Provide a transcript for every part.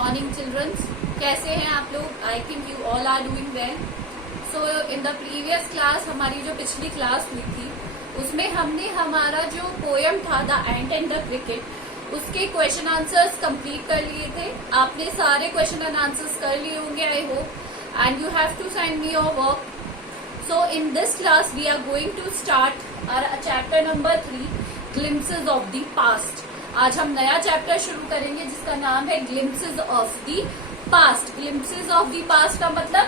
Morning children's, कैसे हैं आप लोग? I think you all are doing well. So in the previous class, हमारी जो पिछली क्लास हुई थी उसमें हमने हमारा जो पोयम था the ant and the cricket, उसके क्वेश्चन आंसर्स कंप्लीट कर लिए थे। आपने सारे क्वेश्चन एंड आंसर्स कर लिए होंगे I hope, and you have to send me your work. So in this class we are going to start our chapter number 3, glimpses of the past. आज हम नया चैप्टर शुरू करेंगे जिसका नाम है glimpses of the past. Glimpses of the past का मतलब,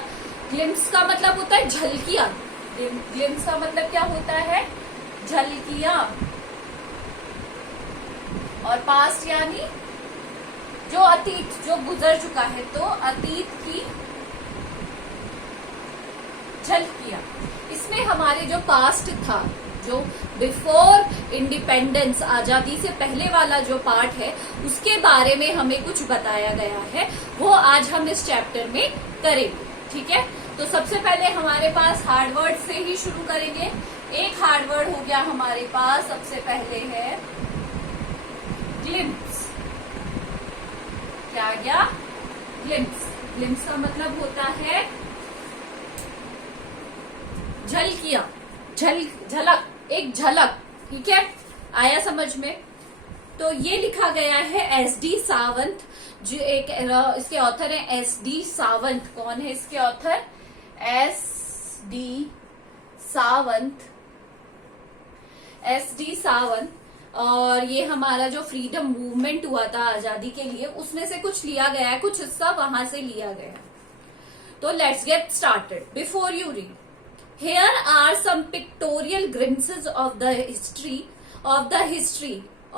ग्लिम्स का मतलब होता है झलकियां। ग्लिम्स का मतलब क्या होता है? झलकियां। और पास्ट यानी जो अतीत, जो गुजर चुका है, तो अतीत की झलकियां। इसमें हमारे जो पास्ट था, जो बिफोर इंडिपेंडेंस, आजादी से पहले वाला जो पार्ट है, उसके बारे में हमें कुछ बताया गया है, वो आज हम इस चैप्टर में करेंगे। ठीक है, तो सबसे पहले हमारे पास हार्ड वर्ड से ही शुरू करेंगे। एक हार्ड वर्ड हो गया हमारे पास, सबसे पहले है ग्लिम्प्स। क्या आ गया? ग्लिम्प्स। ग्लिम्प्स का मतलब होता है झलकियां, झलक, एक झलक। ठीक है, आया समझ में? तो ये लिखा गया है एस.डी. सावंत, जो एक इसके ऑथर है एस.डी. सावंत। कौन है इसके author? SD. Sawant. SD. Sawant. और ये हमारा जो फ्रीडम मूवमेंट हुआ था आजादी के लिए, उसमें से कुछ लिया गया है, कुछ हिस्सा वहां से लिया गया है। तो let's get started. Before you read, here are some pictorial glimpses of the history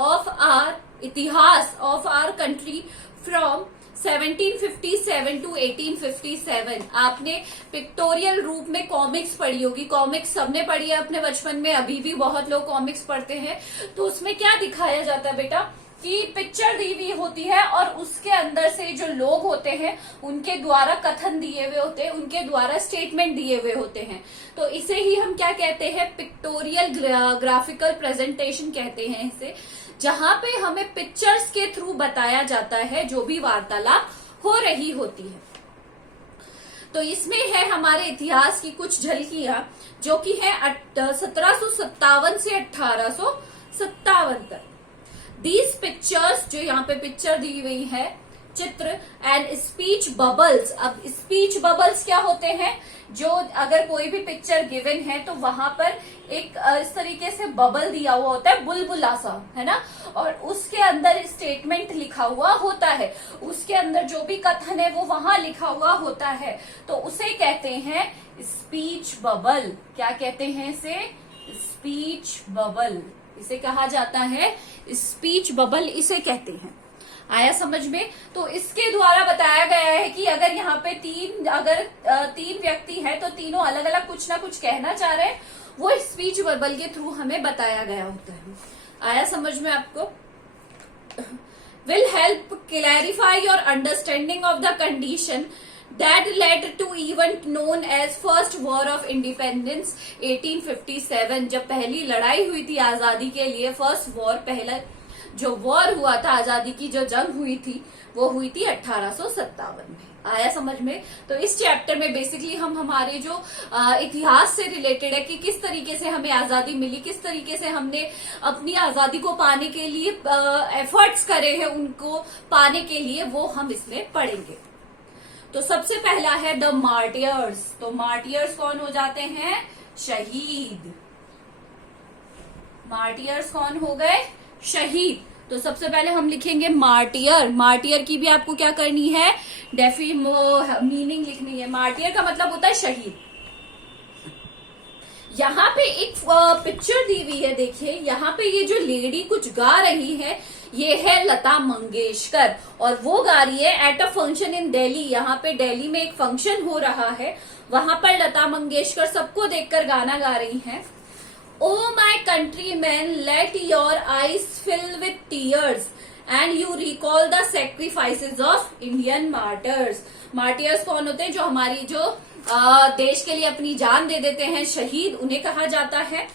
of our इतिहास of our country from 1757 to 1857। आपने पिक्टोरियल रूप में कॉमिक्स पढ़ी होगी। कॉमिक्स सबने पढ़ी है अपने बचपन में, अभी भी बहुत लोग कॉमिक्स पढ़ते हैं। तो उसमें क्या दिखाया जाता है बेटा कि पिक्चर दी हुई होती है और उसके अंदर से जो लोग होते हैं उनके द्वारा कथन दिए हुए होते हैं, उनके द्वारा स्टेटमेंट दिए हुए होते हैं। तो इसे ही हम क्या कहते हैं? पिक्टोरियल ग्राफिकल प्रेजेंटेशन कहते हैं इसे, जहां पे हमें पिक्चर्स के थ्रू बताया जाता है जो भी वार्तालाप हो रही होती है। तो इसमें है हमारे इतिहास की कुछ झलकियां, जो कि है 1757 से 1857 तक। These पिक्चर्स, जो यहाँ पे पिक्चर दी हुई है, चित्र एंड स्पीच बबल्स। अब स्पीच बबल्स क्या होते हैं? जो अगर कोई भी पिक्चर गिवन है तो वहां पर एक इस तरीके से बबल दिया हुआ होता है, बुलबुला सा, है ना, और उसके अंदर स्टेटमेंट लिखा हुआ होता है। उसके अंदर जो भी कथन है वो वहां लिखा हुआ होता है, तो उसे कहते हैं स्पीच बबल। क्या कहते हैं इसे? Speech bubble. इसे कहा जाता है स्पीच बबल, इसे कहते हैं। आया समझ में? तो इसके द्वारा बताया गया है कि अगर यहाँ पे तीन व्यक्ति है तो तीनों अलग अलग कुछ ना कुछ कहना चाह रहे हैं, वो स्पीच बबल के थ्रू हमें बताया गया होता है। आया समझ में आपको? Will help clarify your understanding of the condition that led to event known as First War of Independence 1857। जब पहली लड़ाई हुई थी आजादी के लिए, फर्स्ट वॉर, पहला जो वॉर हुआ था, आजादी की जो जंग हुई थी, वो हुई थी 1857 में। आया समझ में? तो इस चैप्टर में बेसिकली हम हमारे जो इतिहास से रिलेटेड है कि किस तरीके से हमें आजादी मिली, किस तरीके से हमने अपनी आजादी को पाने के लिए एफर्ट्स करे हैं, उनको पाने के लिए, वो हम इसमें पढ़ेंगे। तो सबसे पहला है द मार्टियर्स। तो मार्टियर्स कौन हो जाते हैं? शहीद। मार्टियर्स कौन हो गए? शहीद। तो सबसे पहले हम लिखेंगे मार्टियर। मार्टियर की भी आपको क्या करनी है? मीनिंग लिखनी है। मार्टियर का मतलब होता है शहीद। यहाँ पे एक पिक्चर दी हुई है, देखिए यहाँ पे ये जो लेडी कुछ गा रही है, ये है लता मंगेशकर, और वो गा रही है at a function in Delhi. यहाँ पे दिल्ली में एक फंक्शन हो रहा है, वहां पर लता मंगेशकर सबको देखकर गाना गा रही हैं। Oh my countryman, let your eyes fill with tears and you recall the sacrifices of Indian martyrs. Martyrs कौन होते हैं? जो हमारी जो देश के लिए अपनी जान दे देते हैं, शहीद, उन्हें कहा जाता है।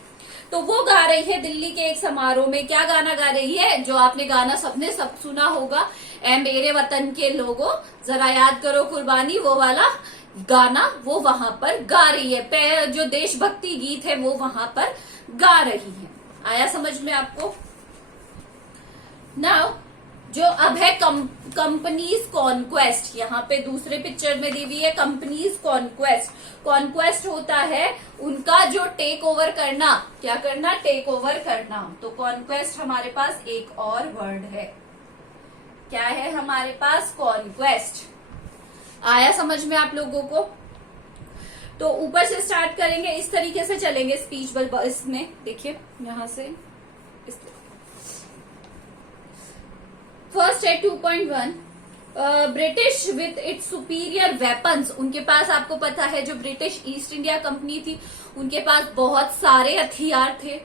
तो वो गा रही है दिल्ली के एक समारोह में। क्या गाना गा रही है? जो आपने गाना सबने सब सुना होगा, ए मेरे वतन के लोगों जरा याद करो कुर्बानी, वो वाला गाना वो वहां पर गा रही है। जो देशभक्ति गीत है वो वहां पर गा रही है। आया समझ में आपको? नाउ जो अब है कंपनीज कॉन्क्वेस्ट, यहाँ पे दूसरे पिक्चर में दी हुई है कंपनीज कॉन्क्वेस्ट। कॉन्क्वेस्ट होता है उनका जो टेक ओवर करना। क्या करना? टेक ओवर करना। तो कॉन्क्वेस्ट हमारे पास एक और वर्ड है। क्या है हमारे पास? कॉन्क्वेस्ट। आया समझ में आप लोगों को? तो ऊपर से स्टार्ट करेंगे, इस तरीके से चलेंगे स्पीच बल। इसमें देखिए यहां से फर्स्ट है 2.1 British with its superior weapons. उनके पास, आपको पता है जो ब्रिटिश ईस्ट इंडिया कंपनी थी उनके पास बहुत सारे हथियार थे,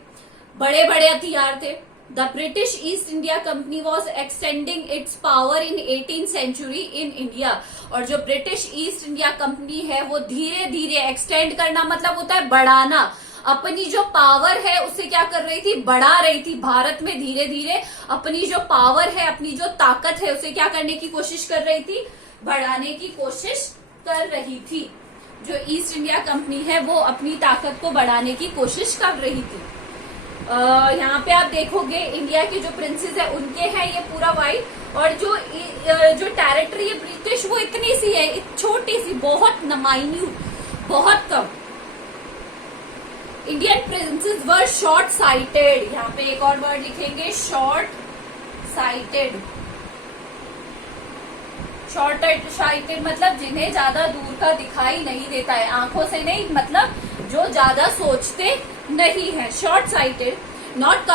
बड़े बड़े हथियार थे। The British East India Company was extending its power in 18th century in India. और जो ब्रिटिश ईस्ट इंडिया कंपनी है वो धीरे धीरे, एक्सटेंड करना मतलब होता है बढ़ाना, अपनी जो पावर है उसे क्या कर रही थी? बढ़ा रही थी। भारत में धीरे धीरे अपनी जो पावर है, अपनी जो ताकत है उसे क्या करने की कोशिश कर रही थी? बढ़ाने की कोशिश कर रही थी। जो ईस्ट इंडिया कंपनी है वो अपनी ताकत को बढ़ाने की कोशिश कर रही थी। यहाँ पे आप देखोगे इंडिया के जो प्रिंसेस है उनके हैं ये पूरा व्हाइट, और जो टेरिटरी है ब्रिटिश वो इतनी सी है, छोटी सी, बहुत माइन्यूट, बहुत कम। इंडियन प्रिंसेस वर शॉर्ट साइटेड। यहाँ पे एक और वर्ड लिखेंगे, शॉर्ट साइटेड। शॉर्ट साइटेड मतलब जिन्हें ज्यादा दूर का दिखाई नहीं देता है, आंखों से नहीं, मतलब जो ज्यादा सोचते नहीं है। शॉर्ट साइटेड नॉट,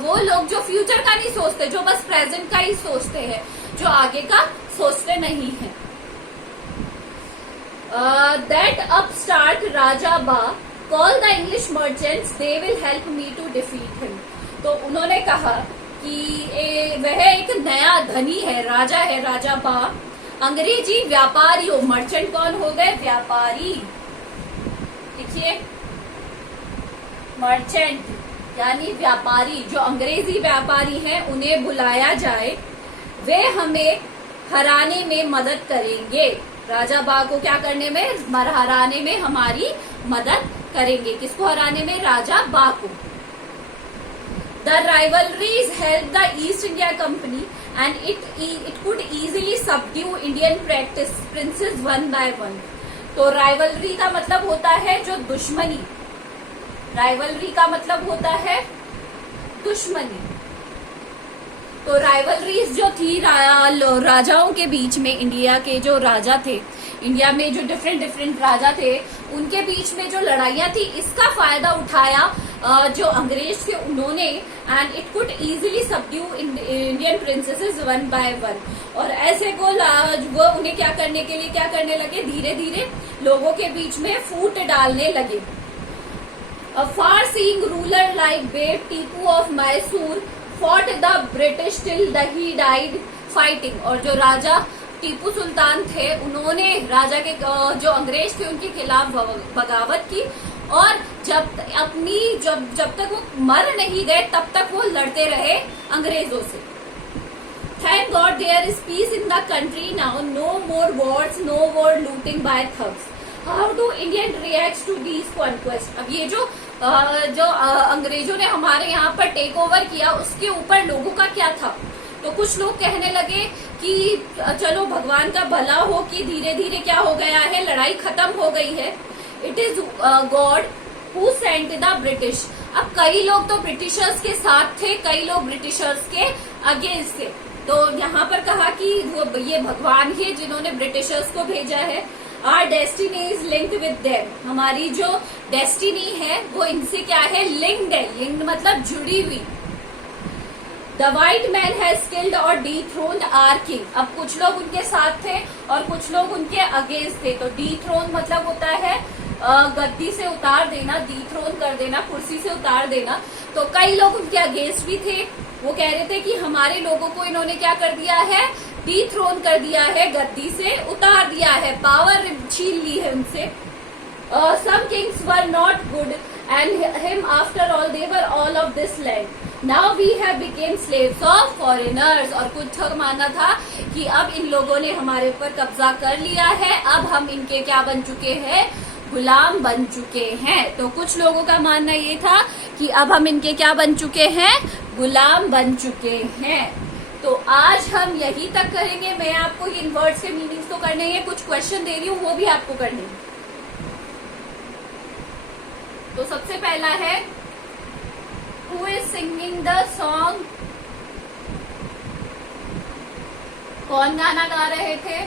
वो लोग जो फ्यूचर का नहीं सोचते, जो बस प्रेजेंट का ही सोचते हैं, जो आगे का सोचते नहीं है। दैट अपस्टार्ट राजा बा call the English merchants, they will help me to defeat him. तो उन्होंने कहा कि वह एक नया धनी है, राजा है, राजा बा। अंग्रेजी व्यापारियों, मर्चेंट कौन हो गए? व्यापारी। देखिए मर्चेंट यानी व्यापारी, जो अंग्रेजी व्यापारी हैं उन्हें बुलाया जाए, वे हमें हराने में मदद करेंगे। राजा बा को क्या करने में? हराने में हमारी मदद करेंगे। किसको हराने में? राजा बा को। The rivalries help the east India company and it could easily subdue Indian princess one by one. तो राइवलरी का मतलब होता है जो दुश्मनी, राइवलरी का मतलब होता है दुश्मनी। तो राइवलरीज जो थी राजाओं के बीच में, इंडिया के जो राजा थे, इंडिया में जो डिफरेंट राजा थे उनके बीच में जो लड़ाइयां थी, इसका फायदा उठाया जो अंग्रेज थे उन्होंने। And it could easily subdue Indian princesses one by one. और ऐसे को वो उन्हें क्या करने के लिए क्या करने लगे? धीरे धीरे लोगों के बीच में फूट डालने लगे। A far-seeing ruler like Babe Tipu of Mysore fought the British till he died fighting। और जो राजा टीपू सुल्तान थे उन्होंने राजा के जो अंग्रेज थे उनके खिलाफ बगावत की, और जब तक वो मर नहीं गए तब तक वो लड़ते रहे अंग्रेजों से। Thank God there is peace in the country now, no more wars, no more looting by thugs। How do Indian react to these conquests? अब ये जो अंग्रेजों ने हमारे यहाँ पर टेक ओवर किया उसके ऊपर लोगों का क्या था? तो कुछ लोग कहने लगे कि चलो भगवान का भला हो कि धीरे धीरे क्या हो गया है, लड़ाई खत्म हो गई है। It is God who sent the British. अब कई लोग तो ब्रिटिशर्स के साथ थे, कई लोग ब्रिटिशर्स के अगेंस्ट थे। तो यहाँ पर कहा कि वो ये भगवान ही जिन्होंने ब्रिटिशर्स को भेजा है। Are destiny is linked with them. हमारी जो डेस्टिनी है वो इनसे क्या है? लिंक्ड है। लिंक्ड मतलब जुड़ी हुई। The white man has killed और डीथ्रोन्ड आवर किंग। अब कुछ लोग उनके साथ थे और कुछ लोग उनके अगेंस्ट थे। तो डीथ्रोन मतलब होता है गद्दी से उतार देना, डीथ्रोन कर देना, कुर्सी से उतार देना। तो कई लोग उनके अगेंस्ट भी थे, वो कह रहे थे कि हमारे लोगों को इन्होंने क्या कर दिया है? डीथ्रोन कर दिया है, गद्दी से उतार दिया है, पावर छीन ली है उनसे। Some kings were not good and him after all they were all of this land. Now we have became slaves of foreigners. और कुछ का मानना था कि अब इन लोगों ने हमारे ऊपर कब्जा कर लिया है, अब हम इनके क्या बन चुके हैं, गुलाम बन चुके हैं. तो कुछ लोगों का मानना ये था कि अब हम इनके क्या बन चुके हैं, गुलाम बन चुके हैं. तो आज हम यही तक करेंगे. मैं आपको इन वर्ड्स के मीनिंग्स तो करने हैं, कुछ क्वेश्चन दे रही हूँ वो भी आपको करने हैं. तो सबसे पहला है, who is singing the song, कौन गाना गा रहे थे.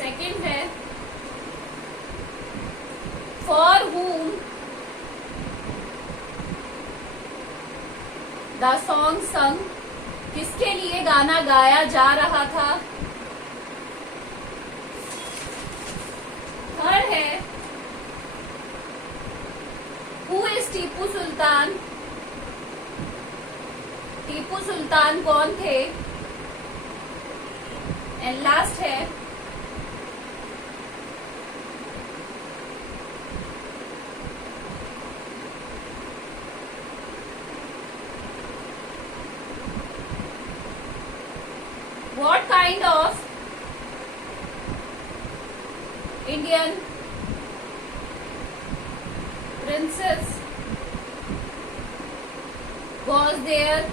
सेकंड है, फॉर whom द सॉन्ग संग, किसके लिए गाना गाया जा रहा था. थर्ड है, हु इज टीपू सुल्तान, टीपू सुल्तान कौन थे. एंड लास्ट है, what kind of Indian princess was there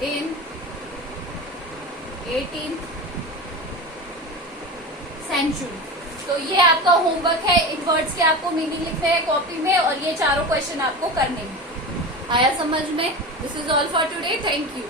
in 18th century. तो ये आपका होमवर्क है. इन वर्ड्स के आपको मीनिंग लिखने हैं कॉपी में और ये चारों क्वेश्चन आपको करने हैं. आया समझ में. This is all for today. Thank you.